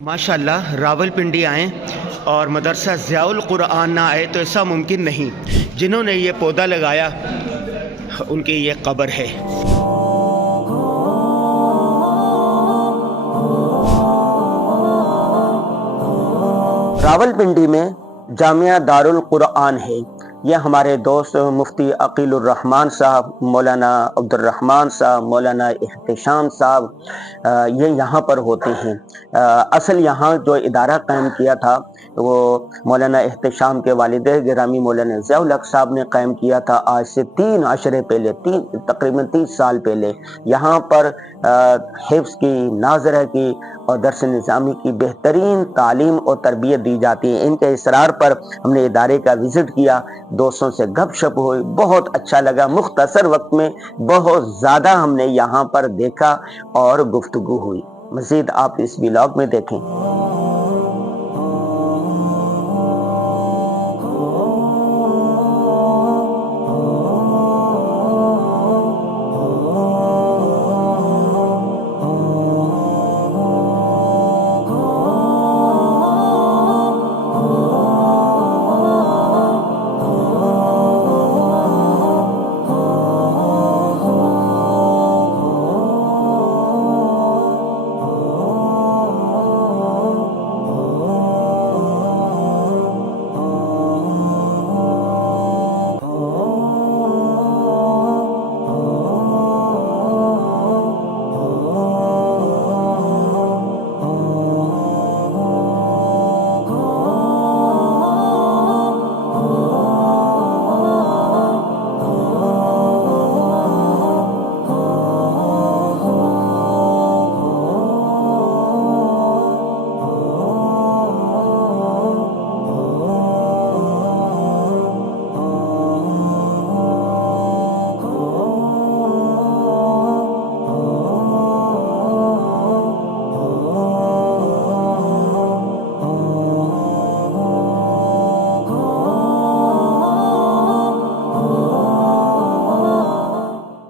माशाल्लाह रावलपिंडी आएँ और मदरसा ज़ियाउल क़ुरआन ना आए तो ऐसा मुमकिन नहीं। जिन्होंने ये पौधा लगाया उनकी ये कब्र है। रावलपिंडी में जामिया दारुल क़ुरआन है। ये हमारे दोस्त मुफ्ती अकीलुर रहमान साहब, मौलाना अब्दुर्रहमान साहब, मौलाना इहतिशाम साहब ये यहाँ पर होते हैं। असल यहाँ जो इदारा कायम किया था वो मौलाना इहतिशाम के वालिद गिरामी मौलाना ज़ियाउल हक साहब ने कायम किया था आज से 3 अशरे पहले, तकरीबन 30 साल पहले। यहाँ पर हिफ्ज़ की, नाज़रा की और दर्स निज़ामी की बेहतरीन तालीम और तरबियत दी जाती है। इनके इसरार पर हमने इदारे का विज़िट किया, दोस्तों से गपशप हुई, बहुत अच्छा लगा। मुख्तसर वक्त में बहुत ज़्यादा हमने यहाँ पर देखा और गुफ्तगू हुई। मज़ीद आप इस व्लॉग में देखें।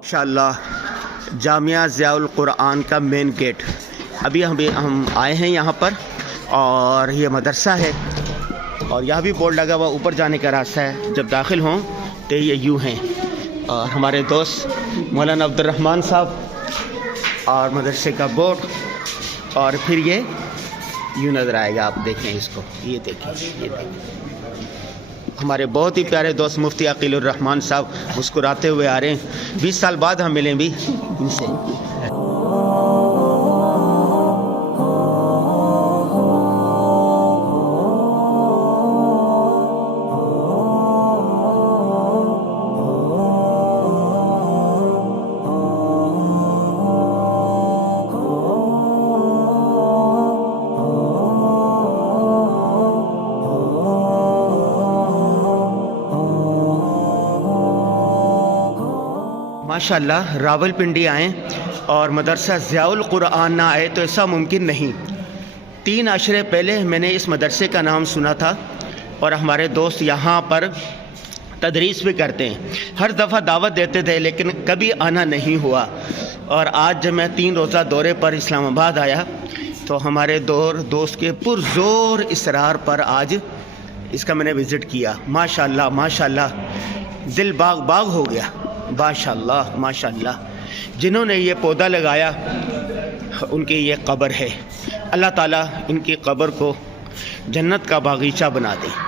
माशाअल्लाह जामिया ज़ियाउल क़ुरआन का मेन गेट। अभी हम आए हैं यहाँ पर और ये मदरसा है और यहाँ भी बोर्ड लगा हुआ, ऊपर जाने का रास्ता है। जब दाखिल हों तो ये यूँ हैं और हमारे दोस्त मौलाना अब्दुर्रहमान साहब और मदरसे का बोर्ड और फिर ये यूँ नज़र आएगा। आप देखें इसको, ये देखें हमारे बहुत ही प्यारे दोस्त मुफ्ती अकीलुर रहमान साहब मुस्कुराते हुए आ रहे हैं। 20 साल बाद हम मिलें भी इनसे। माशाल्लाह रावलपिंडी आएँ और मदरसा ज़ियाउल क़ुरआन ना आए तो ऐसा मुमकिन नहीं। 3 अशरे पहले मैंने इस मदरसे का नाम सुना था और हमारे दोस्त यहाँ पर तदरीस भी करते हैं। हर दफ़ा दावत देते थे लेकिन कभी आना नहीं हुआ। और आज जब मैं 3 रोज़ा दौरे पर इस्लामाबाद आया तो हमारे दोस्त के पुरज़ोर इसरार पर आज इसका मैंने विज़िट किया। माशाल्लाह माशाल्लाह दिल बाग बाग हो गया। माशाअल्लाह माशाअल्लाह जिन्होंने ये पौधा लगाया उनकी ये कब्र है। अल्लाह ताला इनकी कब्र को जन्नत का बागीचा बना दे।